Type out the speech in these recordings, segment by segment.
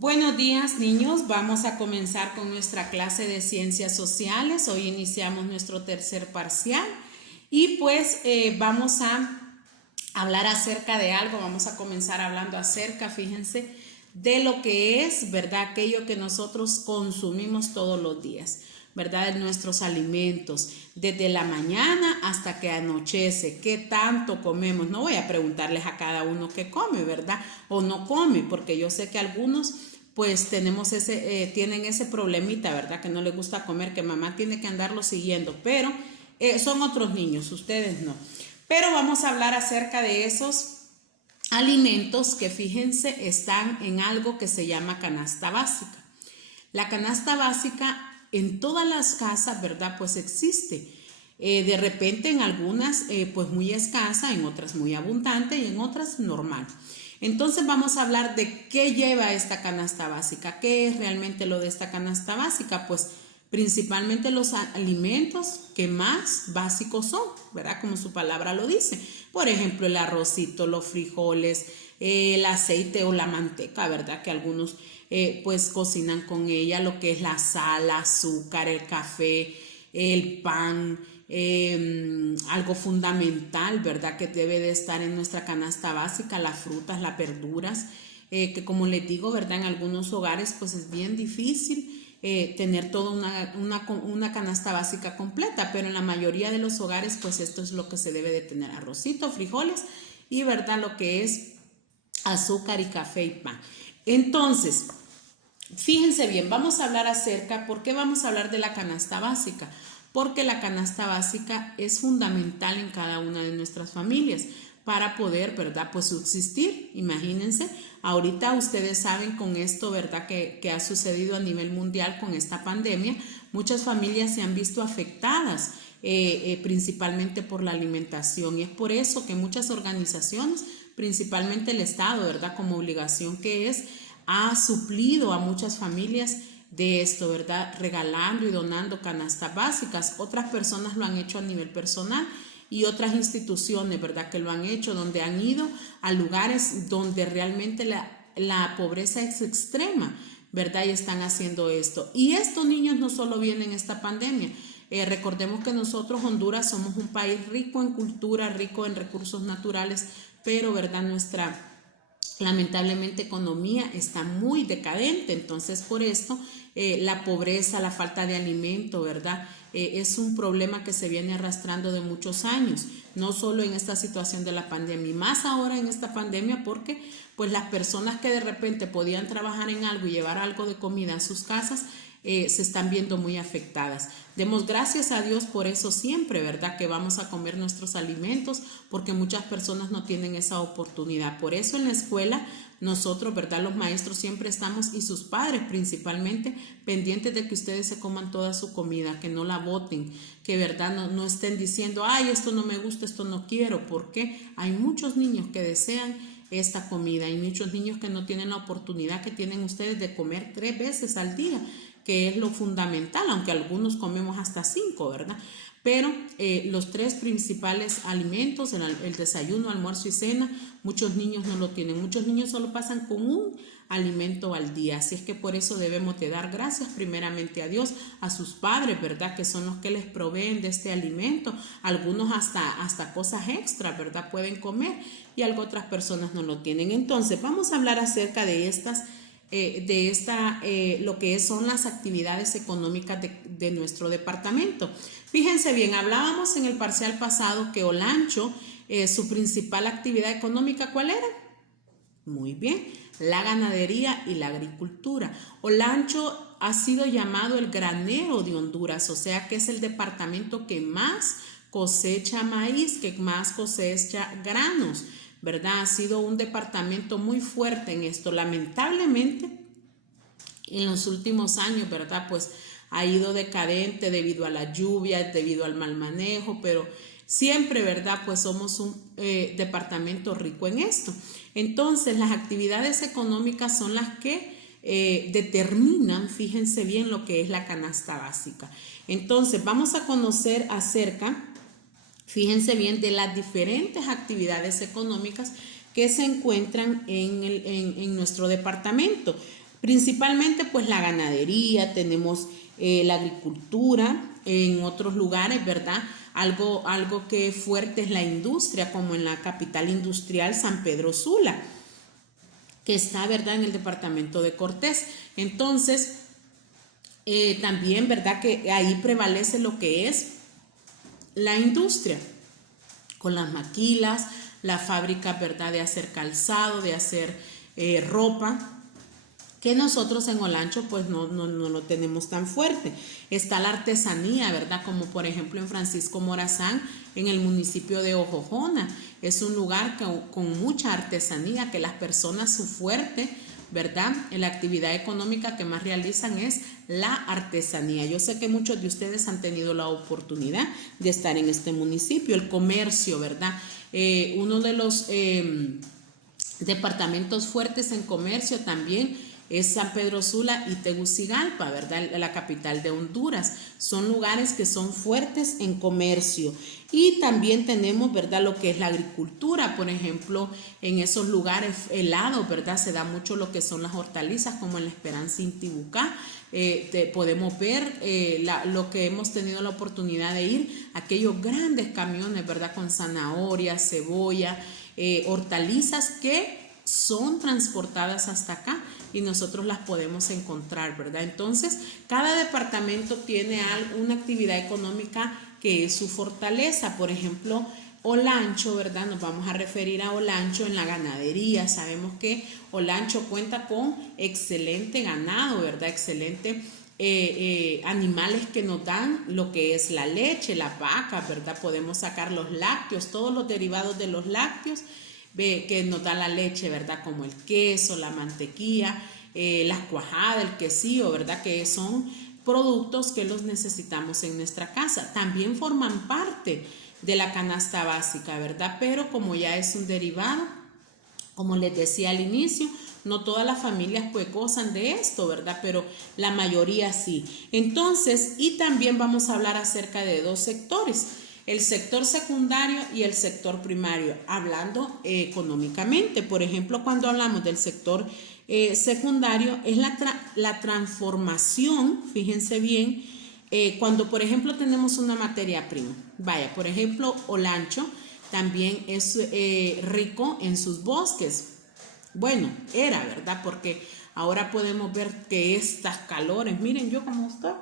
Buenos días, niños. Vamos a comenzar con nuestra clase de ciencias sociales. Hoy iniciamos nuestro tercer parcial y pues vamos a hablar acerca de algo. Vamos a comenzar hablando acerca, fíjense, de lo que es, ¿verdad? Aquello que nosotros consumimos todos los días, ¿verdad? De nuestros alimentos, desde la mañana hasta que anochece, qué tanto comemos. No voy a preguntarles a cada uno qué come, ¿verdad? O no come, porque yo sé que algunos pues tienen ese problemita, ¿verdad? Que no les gusta comer, que mamá tiene que andarlo siguiendo, pero son otros niños, ustedes no. Pero vamos a hablar acerca de esos alimentos que, fíjense, están en algo que se llama canasta básica. La canasta básica en todas las casas, ¿verdad? Pues existe. De repente en algunas pues muy escasa, en otras muy abundante y en otras normal. Entonces vamos a hablar de qué lleva esta canasta básica, qué es realmente lo de esta canasta básica. Pues principalmente los alimentos que más básicos son, ¿verdad? Como su palabra lo dice. Por ejemplo, el arrocito, los frijoles, el aceite o la manteca, ¿verdad? Que algunos pues cocinan con ella, lo que es la sal, azúcar, el café, el pan, algo fundamental, ¿verdad? Que debe de estar en nuestra canasta básica, las frutas, las verduras, que como les digo, ¿verdad? En algunos hogares pues es bien difícil tener toda una canasta básica completa, pero en la mayoría de los hogares pues esto es lo que se debe de tener: arrocito, frijoles y, ¿verdad?, lo que es azúcar y café y pan. Entonces, fíjense bien, vamos a hablar acerca, ¿por qué vamos a hablar de la canasta básica? Porque la canasta básica es fundamental en cada una de nuestras familias para poder, ¿verdad?, pues subsistir. Imagínense, ahorita ustedes saben con esto, ¿verdad?, que ha sucedido a nivel mundial con esta pandemia, muchas familias se han visto afectadas principalmente por la alimentación, y es por eso que muchas organizaciones, principalmente el Estado, ¿verdad?, como obligación que es, ha suplido a muchas familias de esto, ¿verdad?, regalando y donando canastas básicas. Otras personas lo han hecho a nivel personal y otras instituciones, ¿verdad?, que lo han hecho, donde han ido a lugares donde realmente la pobreza es extrema, ¿verdad?, y están haciendo esto. Y estos niños no solo vienen esta pandemia. Recordemos que nosotros, Honduras, somos un país rico en cultura, rico en recursos naturales, pero, ¿verdad?, nuestra lamentablemente economía está muy decadente. Entonces por esto la pobreza, la falta de alimento, ¿verdad?, es un problema que se viene arrastrando de muchos años, no solo en esta situación de la pandemia, y más ahora en esta pandemia, porque pues las personas que de repente podían trabajar en algo y llevar algo de comida a sus casas se están viendo muy afectadas. Demos gracias a Dios por eso siempre, ¿verdad?, que vamos a comer nuestros alimentos, porque muchas personas no tienen esa oportunidad. Por eso en la escuela nosotros, ¿verdad?, los maestros siempre estamos, y sus padres principalmente, pendientes de que ustedes se coman toda su comida, que no la boten, que, ¿verdad?, no estén diciendo, ay, esto no me gusta, esto no quiero, porque hay muchos niños que desean esta comida. Hay muchos niños que no tienen la oportunidad que tienen ustedes de comer 3 veces al día, que es lo fundamental, aunque algunos comemos hasta 5, ¿verdad? Pero los 3 principales alimentos, el desayuno, almuerzo y cena, muchos niños no lo tienen. Muchos niños solo pasan con un alimento al día. Así es que por eso debemos de dar gracias primeramente a Dios, a sus padres, ¿verdad?, que son los que les proveen de este alimento. Algunos hasta cosas extra, ¿verdad?, pueden comer, y algo otras personas no lo tienen. Entonces vamos a hablar acerca de lo que son las actividades económicas de nuestro departamento. Fíjense bien, hablábamos en el parcial pasado que Olancho, su principal actividad económica, ¿cuál era? Muy bien, la ganadería y la agricultura. Olancho ha sido llamado el granero de Honduras, o sea que es el departamento que más cosecha maíz, que más cosecha granos, ¿verdad? Ha sido un departamento muy fuerte en esto. Lamentablemente, en los últimos años, ¿verdad?, pues ha ido decadente debido a la lluvia, debido al mal manejo, pero siempre, ¿verdad?, pues somos un departamento rico en esto. Entonces, las actividades económicas son las que determinan, fíjense bien, lo que es la canasta básica. Entonces, vamos a conocer acerca, fíjense bien, de las diferentes actividades económicas que se encuentran en nuestro departamento. Principalmente pues la ganadería, tenemos la agricultura, en otros lugares, ¿verdad? Algo que fuerte es la industria, como en la capital industrial San Pedro Sula, que está, ¿verdad?, en el departamento de Cortés. Entonces, también, ¿verdad?, que ahí prevalece lo que es la industria, con las maquilas, la fábrica, ¿verdad?, de hacer calzado, de hacer ropa, que nosotros en Olancho pues no lo tenemos tan fuerte. Está la artesanía, ¿verdad? Como por ejemplo en Francisco Morazán, en el municipio de Ojojona. Es un lugar con mucha artesanía, que las personas, su fuerte, ¿verdad?, en la actividad económica que más realizan es la artesanía. Yo sé que muchos de ustedes han tenido la oportunidad de estar en este municipio. El comercio, ¿verdad? Uno de los departamentos fuertes en comercio también es San Pedro Sula y Tegucigalpa, ¿verdad?, la capital de Honduras. Son lugares que son fuertes en comercio. Y también tenemos, ¿verdad?, lo que es la agricultura. Por ejemplo, en esos lugares helados, ¿verdad?, se da mucho lo que son las hortalizas, como en La Esperanza, Intibucá. Podemos ver lo que hemos tenido la oportunidad de ir, aquellos grandes camiones, ¿verdad?, con zanahoria, cebolla, hortalizas que son transportadas hasta acá y nosotros las podemos encontrar, ¿verdad? Entonces, cada departamento tiene una actividad económica que es su fortaleza. Por ejemplo, Olancho, ¿verdad? Nos vamos a referir a Olancho en la ganadería. Sabemos que Olancho cuenta con excelente ganado, ¿verdad? Excelente animales que nos dan lo que es la leche, las vacas, ¿verdad? Podemos sacar los lácteos, todos los derivados de los lácteos que nos da la leche, ¿verdad? Como el queso, la mantequilla, las cuajadas, el quesillo, ¿verdad? Que son productos que los necesitamos en nuestra casa. También forman parte de la canasta básica, ¿verdad? Pero como ya es un derivado, como les decía al inicio, no todas las familias pues gozan de esto, ¿verdad? Pero la mayoría sí. Entonces, y también vamos a hablar acerca de dos sectores: el sector secundario y el sector primario, hablando económicamente. Por ejemplo, cuando hablamos del sector secundario, es la transformación, fíjense bien, cuando por ejemplo tenemos una materia prima. Vaya, por ejemplo, Olancho también es rico en sus bosques. Bueno, era, ¿verdad? Porque ahora podemos ver que estas calores, miren yo cómo estoy.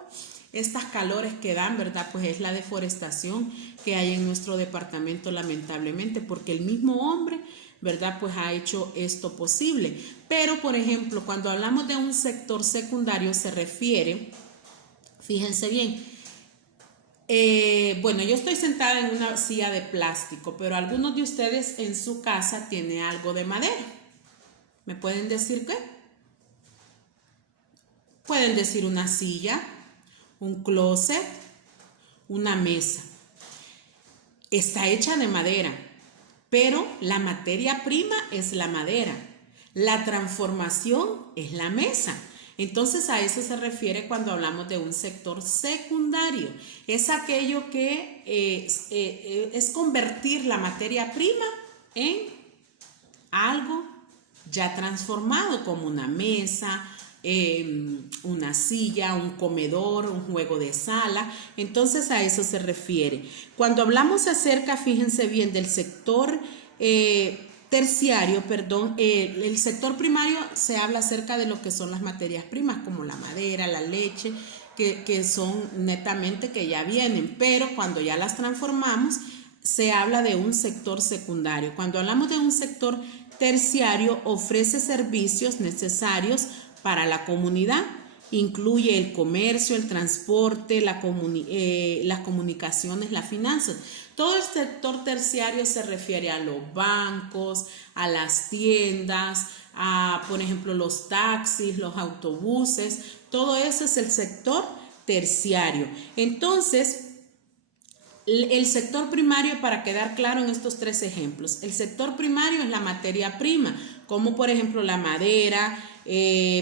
Estas calores que dan, ¿verdad? Pues es la deforestación que hay en nuestro departamento, lamentablemente, porque el mismo hombre, ¿verdad?, pues ha hecho esto posible. Pero, por ejemplo, cuando hablamos de un sector secundario se refiere, fíjense bien, bueno, yo estoy sentada en una silla de plástico, pero algunos de ustedes en su casa tienen algo de madera. ¿Me pueden decir qué? Pueden decir una silla, un closet, una mesa. Está hecha de madera, pero la materia prima es la madera. La transformación es la mesa. Entonces a eso se refiere cuando hablamos de un sector secundario. Es aquello que es convertir la materia prima en algo ya transformado, como una mesa, una silla, un comedor, un juego de sala. Entonces a eso se refiere. Cuando hablamos acerca, fíjense bien, del sector terciario, perdón, el sector primario se habla acerca de lo que son las materias primas, como la madera, la leche, que son netamente que ya vienen, pero cuando ya las transformamos, se habla de un sector secundario. Cuando hablamos de un sector terciario, ofrece servicios necesarios para la comunidad. Incluye el comercio, el transporte, las comunicaciones, las finanzas. Todo el sector terciario se refiere a los bancos, a las tiendas, a, por ejemplo, los taxis, los autobuses. Todo eso es el sector terciario. Entonces, el sector primario, para quedar claro en estos tres ejemplos, el sector primario es la materia prima, como por ejemplo la madera,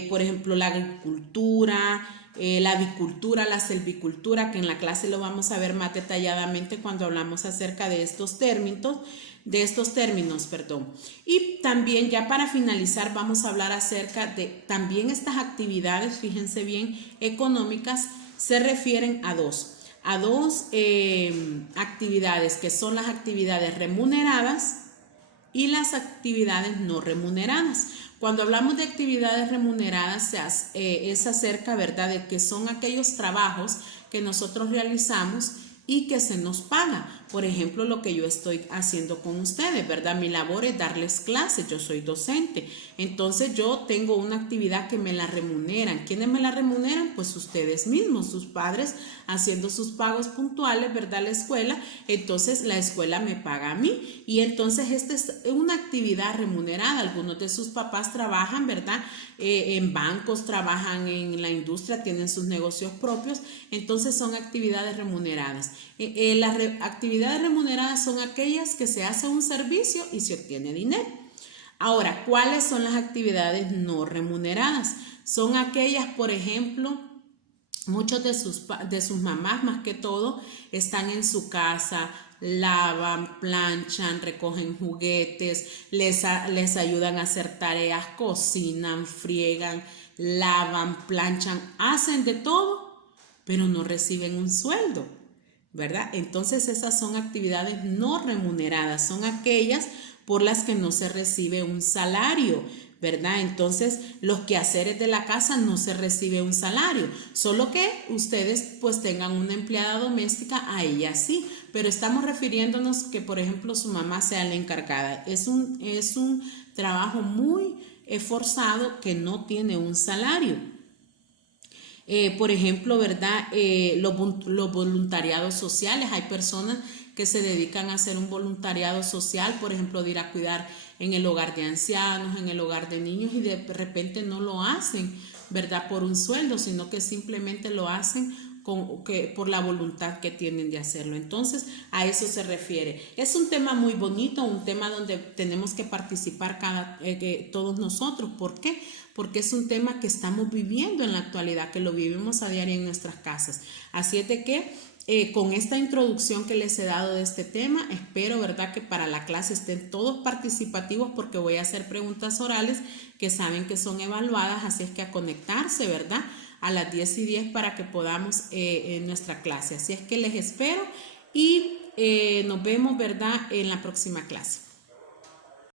por ejemplo la agricultura, la avicultura, la selvicultura, que en la clase lo vamos a ver más detalladamente cuando hablamos acerca de estos términos, de estos términos, perdón. Y también ya para finalizar vamos a hablar acerca de también estas actividades, fíjense bien, económicas, se refieren a dos actividades, que son las actividades remuneradas y las actividades no remuneradas. Cuando hablamos de actividades remuneradas es acerca, ¿verdad?, de que son aquellos trabajos que nosotros realizamos y que se nos paga. Por ejemplo, lo que yo estoy haciendo con ustedes, ¿verdad? Mi labor es darles clases, yo soy docente. Entonces yo tengo una actividad que me la remuneran. ¿Quiénes me la remuneran? Pues ustedes mismos, sus padres haciendo sus pagos puntuales, ¿verdad? La escuela. Entonces la escuela me paga a mí. Y entonces esta es una actividad remunerada. Algunos de sus papás trabajan, ¿verdad? En bancos, trabajan en la industria, tienen sus negocios propios. Entonces son actividades remuneradas. Las actividades remuneradas son aquellas que se hace un servicio y se obtiene dinero. Ahora, ¿cuáles son las actividades no remuneradas? Son aquellas, por ejemplo, muchos de sus mamás, más que todo, están en su casa, lavan, planchan, recogen juguetes, les ayudan a hacer tareas, cocinan, friegan, lavan, planchan, hacen de todo, pero no reciben un sueldo, ¿verdad? Entonces esas son actividades no remuneradas, son aquellas por las que no se recibe un salario, ¿verdad? Entonces los quehaceres de la casa no se recibe un salario, solo que ustedes pues tengan una empleada doméstica, a ella sí, pero estamos refiriéndonos que por ejemplo su mamá sea la encargada. Es un trabajo muy forzado que no tiene un salario. Por ejemplo, ¿verdad? Los voluntariados sociales. Hay personas que se dedican a hacer un voluntariado social, por ejemplo, de ir a cuidar en el hogar de ancianos, en el hogar de niños, y de repente no lo hacen, ¿verdad?, por un sueldo, sino que simplemente lo hacen por la voluntad que tienen de hacerlo. Entonces, a eso se refiere. Es un tema muy bonito, un tema donde tenemos que participar todos nosotros. ¿Por qué? Porque es un tema que estamos viviendo en la actualidad, que lo vivimos a diario en nuestras casas. Así es de que con esta introducción que les he dado de este tema, espero, ¿verdad?, que para la clase estén todos participativos, porque voy a hacer preguntas orales que saben que son evaluadas, así es que a conectarse, ¿verdad?, a las 10:10 para que podamos en nuestra clase. Así es que les espero y nos vemos, ¿verdad?, en la próxima clase.